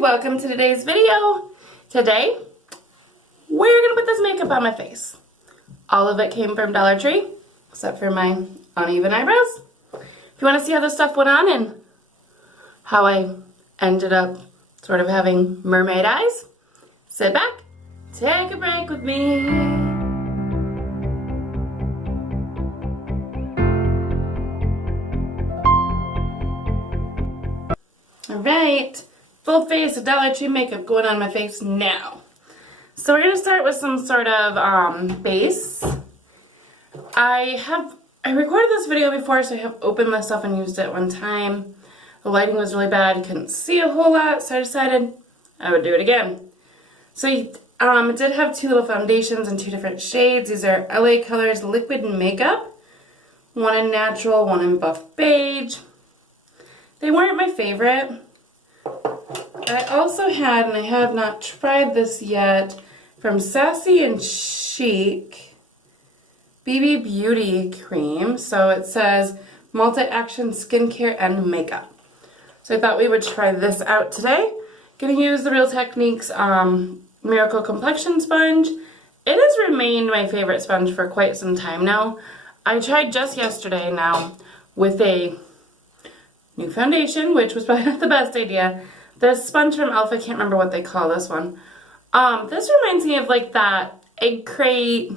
welcome to today's video. Today, we're gonna put this makeup on my face. All of it came from Dollar Tree, except for my uneven eyebrows. If you wanna see how this stuff went on and how I ended up sort of having mermaid eyes, sit back, take a break with me. Alright, full face of Dollar Tree makeup going on my face now. So we're going to start with some sort of base. I recorded this video before, so I have opened this up and used it one time. The lighting was really bad, you couldn't see a whole lot, so I decided I would do it again. So it did have two little foundations in two different shades. These are LA Colors Liquid Makeup. One in natural, one in buff beige. They weren't my favorite. I also had, and I have not tried this yet, from Sassy and Chic, BB Beauty Cream. So it says multi-action skincare and makeup. So I thought we would try this out today. Gonna use the Real Techniques Miracle Complexion Sponge. It has remained my favorite sponge for quite some time now. I tried just yesterday now with a new foundation, which was probably not the best idea. This sponge from Elf, I can't remember what they call this one. This reminds me of like that Egg Crate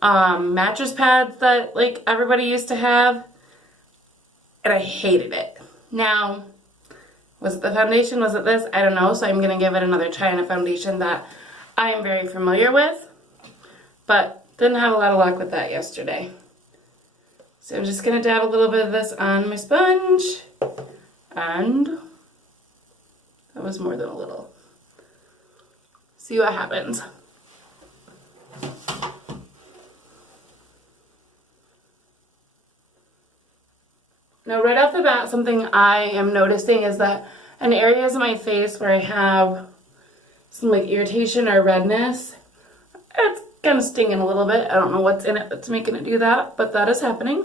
mattress pads that like everybody used to have. And I hated it. Now, was it the foundation? Was it this? I don't know. So I'm going to give it another try on a foundation that I am very familiar with. But didn't have a lot of luck with that yesterday. So I'm just going to dab a little bit of this on my sponge. And that was more than a little. See what happens. Now right off the bat, something I am noticing is that in areas of my face where I have some like irritation or redness, it's kind of stinging a little bit. I don't know what's in it that's making it do that, but that is happening.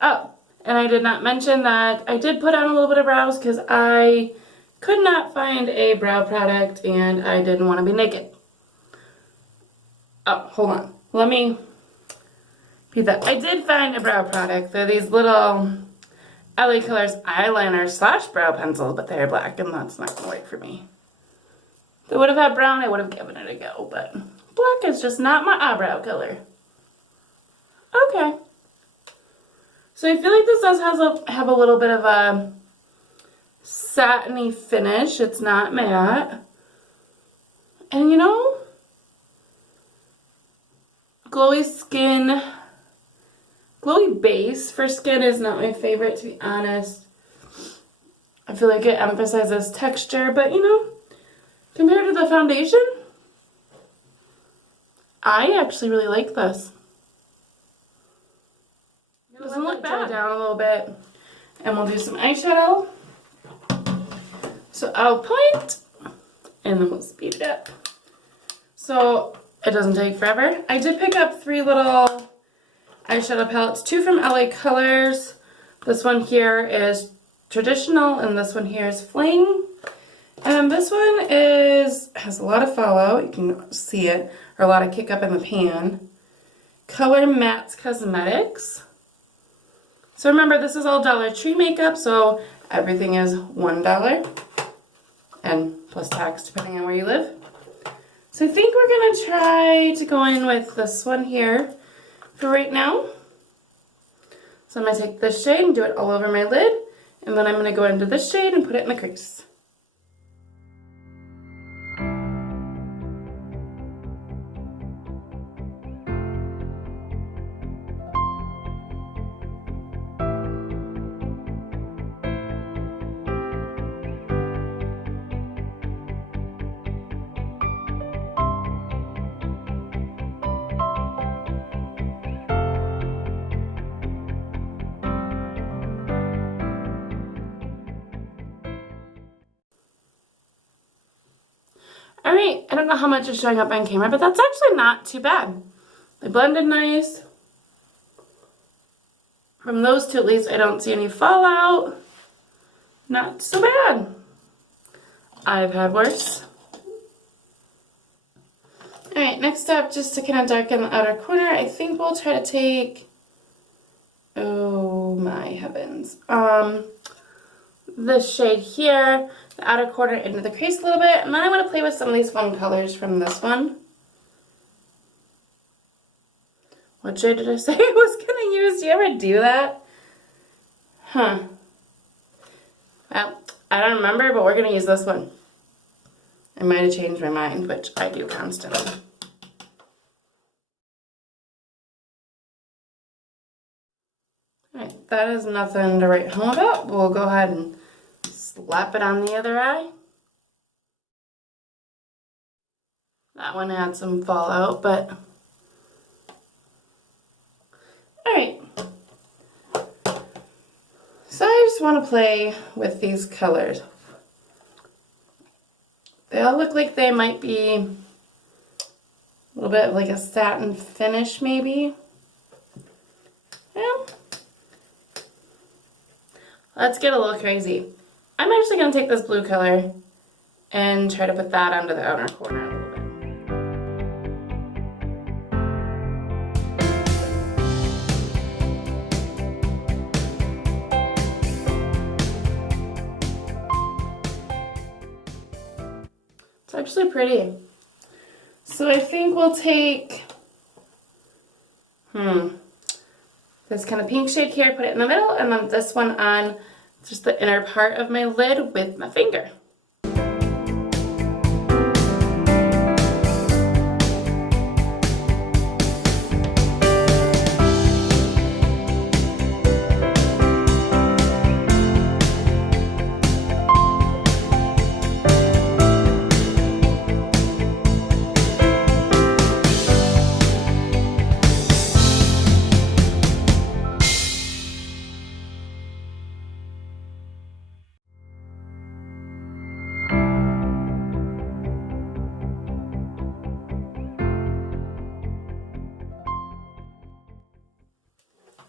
Oh, and I did not mention that I did put on a little bit of brows because I could not find a brow product and I didn't want to be naked. Oh, hold on. Let me repeat that. I did find a brow product. They're these little LA Colors eyeliner / brow pencils, but they're black and that's not going to work for me. If they would have had brown, I would have given it a go, but black is just not my eyebrow color. Okay. So I feel like this does have a little bit of a satiny finish. It's not matte. And you know, glowy base for skin is not my favorite, to be honest. I feel like it emphasizes texture, but you know, compared to the foundation, I actually really like this. It doesn't look bad. Dry down a little bit, and we'll do some eyeshadow. So I'll point, and then we'll speed it up. So it doesn't take forever. I did pick up 3 little eyeshadow palettes, 2 from LA Colors. This one here is Traditional, and this one here is Fling. And this one has a lot of fallout, you can see it, or a lot of kick up in the pan. Color Mattes Cosmetics. So remember, this is all Dollar Tree makeup, so everything is $1. And plus tax, depending on where you live. So I think we're going to try to go in with this one here for right now. So I'm going to take this shade and do it all over my lid. And then I'm going to go into this shade and put it in the crease. Alright, I don't know how much is showing up on camera, but that's actually not too bad. They blended nice. From those two at least, I don't see any fallout. Not so bad. I've had worse. Alright, next up, just to kind of darken the outer corner, I think we'll try to take, oh my heavens, this shade here, the outer corner into the crease a little bit, and then I want to play with some of these fun colors from this one. What shade did I say I was going to use? Do you ever do that? Huh. Well, I don't remember, but we're going to use this one. I might have changed my mind, which I do constantly. Alright, that is nothing to write home about. We'll go ahead and slap it on the other eye. That one had some fallout, but... Alright. So I just want to play with these colors. They all look like they might be a little bit of like a satin finish, maybe. Well, let's get a little crazy. I'm actually going to take this blue color and try to put that onto the outer corner a little bit. It's actually pretty. So I think we'll take this kind of pink shade here, put it in the middle, and then this one on just the inner part of my lid with my finger.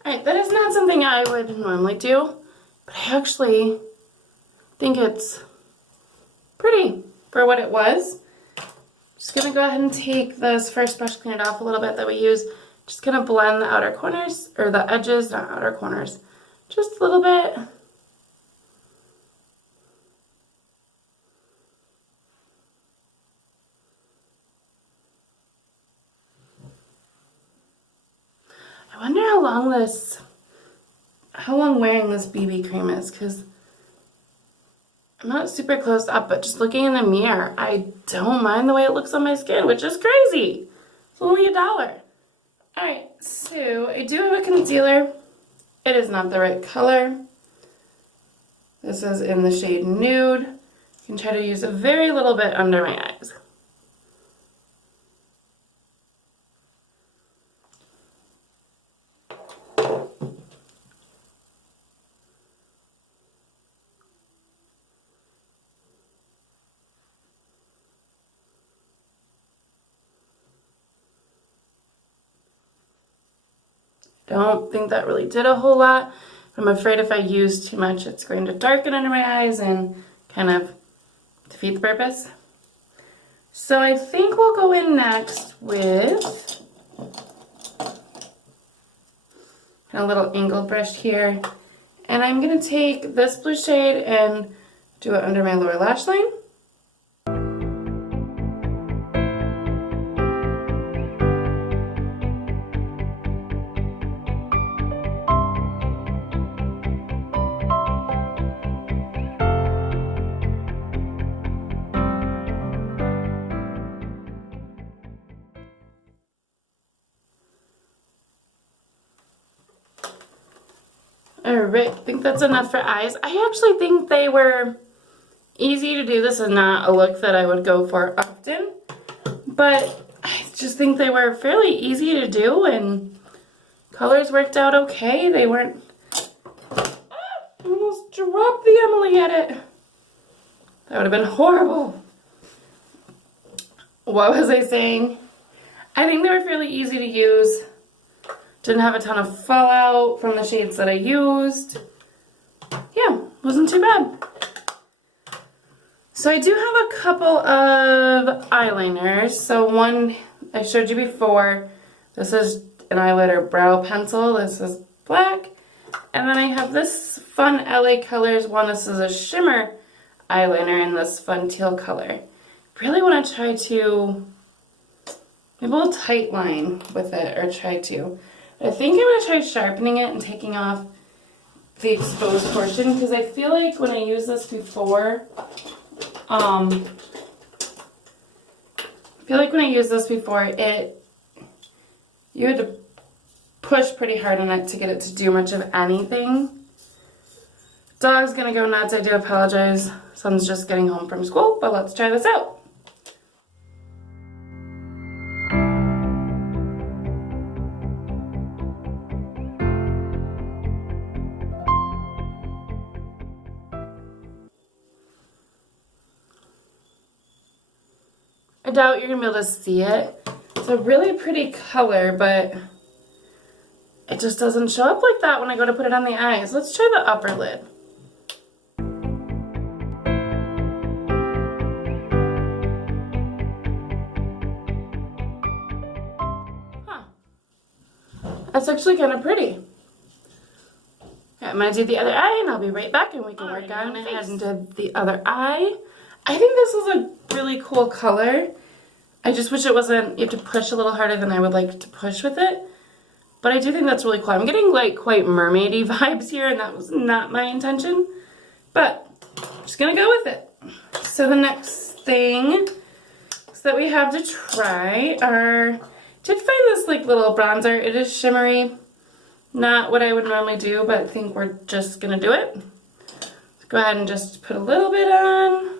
Alright, that is not something I would normally do, but I actually think it's pretty for what it was. Just going to go ahead and take this first brush, clean it off a little bit that we use. Just going to blend the outer corners, or the edges, not outer corners, just a little bit. I wonder how long wearing this BB cream is, because I'm not super close up, but just looking in the mirror, I don't mind the way it looks on my skin, which is crazy. It's only $1. Alright, so I do have a concealer. It is not the right color. This is in the shade Nude. You can try to use a very little bit under my eyes. Don't think that really did a whole lot. I'm afraid if I use too much, it's going to darken under my eyes and kind of defeat the purpose. So I think we'll go in next with a little angled brush here. And I'm going to take this blue shade and do it under my lower lash line. Alright, I think that's enough for eyes. I actually think they were easy to do. This is not a look that I would go for often, but I just think they were fairly easy to do and colors worked out okay. They weren't... I almost dropped the Emily edit. That would have been horrible. What was I saying? I think they were fairly easy to use. Didn't have a ton of fallout from the shades that I used. Yeah, wasn't too bad. So I do have a couple of eyeliners. So one I showed you before. This is an eyeliner brow pencil. This is black. And then I have this fun LA Colors one. This is a shimmer eyeliner in this fun teal color. Really want to try to maybe a little tight line with it, or try to. I think I'm going to try sharpening it and taking off the exposed portion, because I feel like when I used this before, you had to push pretty hard on it to get it to do much of anything. Dog's gonna go nuts, I do apologize. Son's just getting home from school, but let's try this out. I doubt you're gonna be able to see it. It's a really pretty color, but it just doesn't show up like that when I go to put it on the eyes. Let's try the upper lid. Huh. That's actually kind of pretty. Okay, I'm gonna do the other eye and I'll be right back and we can work on it and do the other eye. I think this is a really cool color. I just wish it wasn't, you have to push a little harder than I would like to push with it. But I do think that's really cool. I'm getting like quite mermaidy vibes here, and that was not my intention. But I'm just gonna go with it. So the next thing that we have to try are, I did find this like little bronzer. It is shimmery. Not what I would normally do, but I think we're just gonna do it. Let's go ahead and just put a little bit on.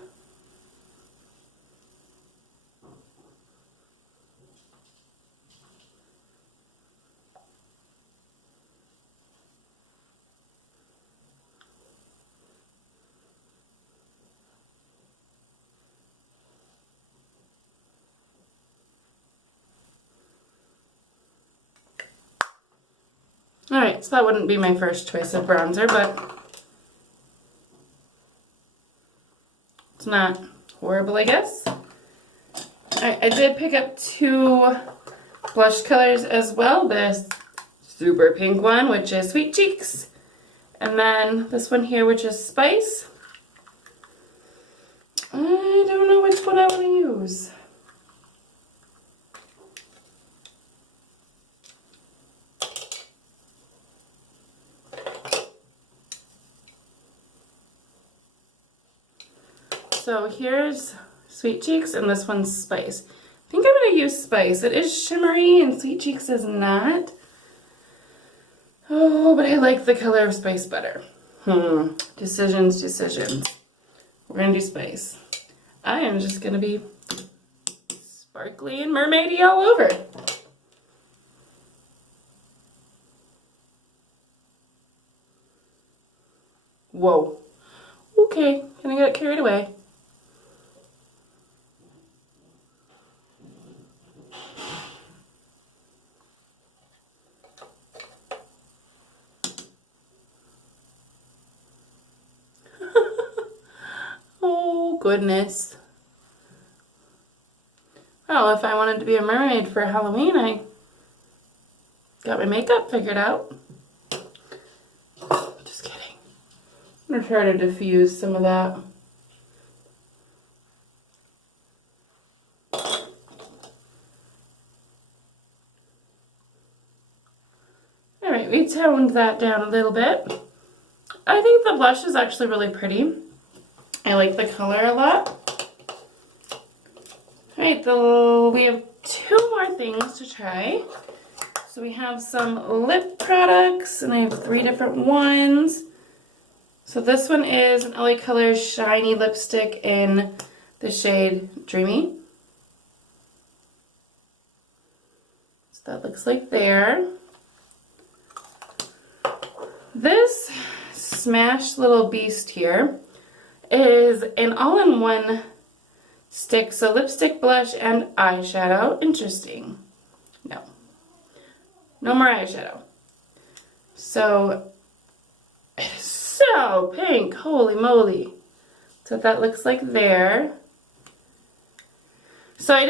Alright, so that wouldn't be my first choice of bronzer, but it's not horrible, I guess. Alright, I did pick up two blush colors as well. This super pink one, which is Sweet Cheeks, and then this one here, which is Spice. I don't know which one I want to use. So here's Sweet Cheeks and this one's Spice. I think I'm going to use Spice. It is shimmery and Sweet Cheeks is not. Oh, but I like the color of Spice better. Decisions. We're going to do Spice. I am just going to be sparkly and mermaidy all over. Whoa. Okay, kind of got carried away. Oh, goodness. Well, if I wanted to be a mermaid for Halloween, I got my makeup figured out. Just kidding. I'm going to try to diffuse some of that. Alright, we toned that down a little bit. I think the blush is actually really pretty. I like the color a lot. Alright, we have two more things to try. So we have some lip products, and I have 3 different ones. So this one is an LA Colors Shiny Lipstick in the shade Dreamy. So that looks like there. This Smash Little Beast here is an all-in-one stick, so lipstick, blush, and eyeshadow. Interesting. No more eyeshadow. So, it is so pink. Holy moly. It's So that looks like there. So I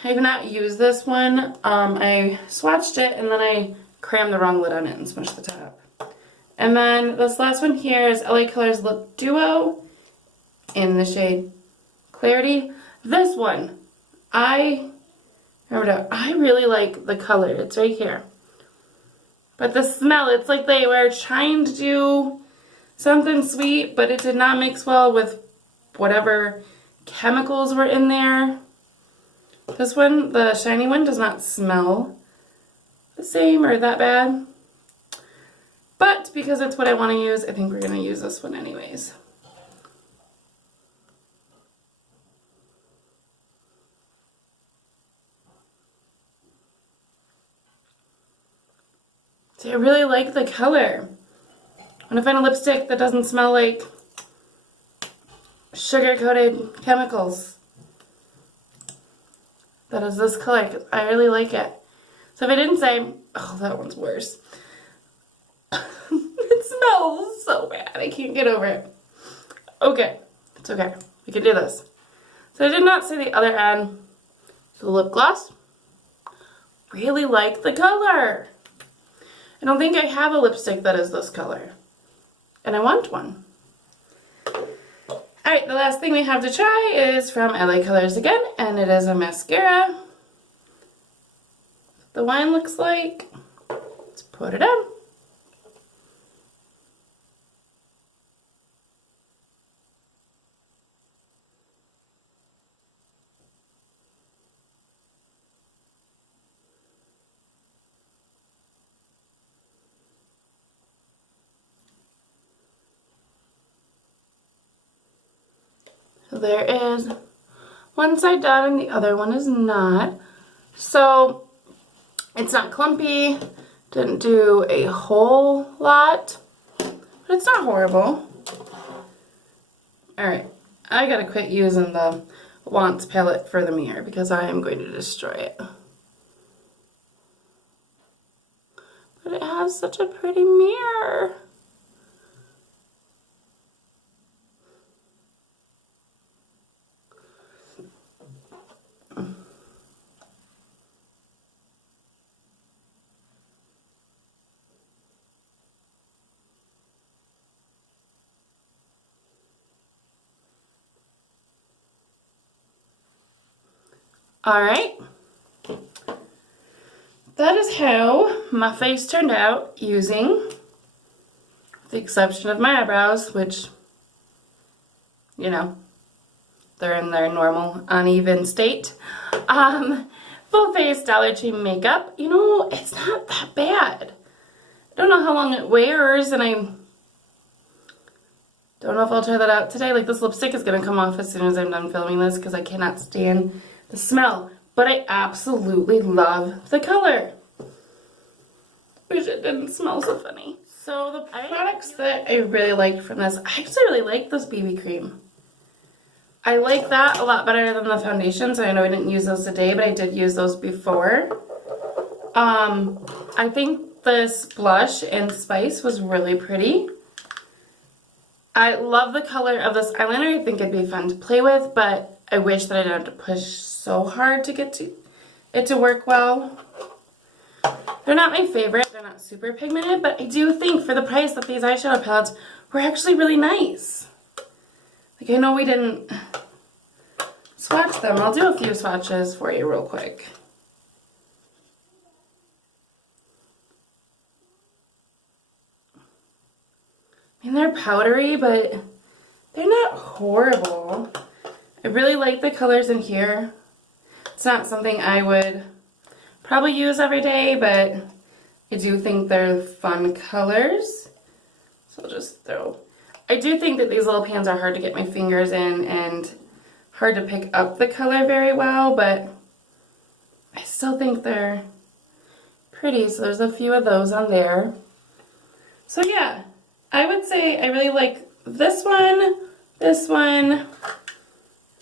have not used this one. I swatched it and then I crammed the wrong lid on it and smushed the top. And then this last one here is LA Colors Lip Duo in the shade Clarity. This one, I really like the color. It's right here. But the smell, it's like they were trying to do something sweet, but it did not mix well with whatever chemicals were in there. This one, the shiny one, does not smell the same or that bad. But because it's what I want to use, I think we're going to use this one anyways. See, I really like the color. I want to find a lipstick that doesn't smell like sugar-coated chemicals. That is this color, 'cause I really like it. So if I didn't say, oh, that one's worse. It smells so bad. I can't get over it. Okay, it's okay. We can do this. So I did not say the other end. The lip gloss. Really like the color. I don't think I have a lipstick that is this color. And I want one. Alright, the last thing we have to try is from LA Colors again, and it is a mascara. The wine looks like. Let's put it on. So there is one side done and the other one is not. So it's not clumpy, didn't do a whole lot, but it's not horrible. Alright, I gotta quit using the Wants palette for the mirror because I am going to destroy it. But it has such a pretty mirror. Alright, that is how my face turned out using, with the exception of my eyebrows, which, you know, they're in their normal uneven state. Full face Dollar Tree makeup, you know, it's not that bad. I don't know how long it wears, and I don't know if I'll try that out today. Like, this lipstick is going to come off as soon as I'm done filming this because I cannot stand the smell, but I absolutely love the color. Wish it didn't smell so funny. So the products that I really liked from this, I actually really like this BB cream. I like that a lot better than the foundations. I know I didn't use those today, but I did use those before. I think this blush in Spice was really pretty. I love the color of this eyeliner. I think it'd be fun to play with, but I wish that I didn't have to push so hard to get it to work well. They're not my favorite. They're not super pigmented, but I do think for the price that these eyeshadow palettes were actually really nice. Like, I know we didn't swatch them. I'll do a few swatches for you real quick. I mean, they're powdery, but they're not horrible. I really like the colors in here. It's not something I would probably use every day, but I do think they're fun colors. So I'll just throw. I do think that these little pans are hard to get my fingers in and hard to pick up the color very well, but I still think they're pretty. So there's a few of those on there. So yeah, I would say I really like this one,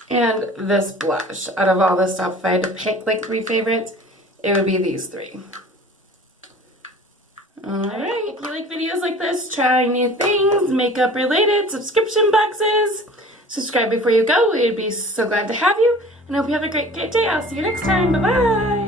and this blush. Out of all this stuff, if I had to pick like 3 favorites, it would be these 3. Alright, if you like videos like this, trying new things, makeup related, subscription boxes, Subscribe before you go. We'd be so glad to have you. And I hope you have a great day. I'll see you next time. Bye-bye.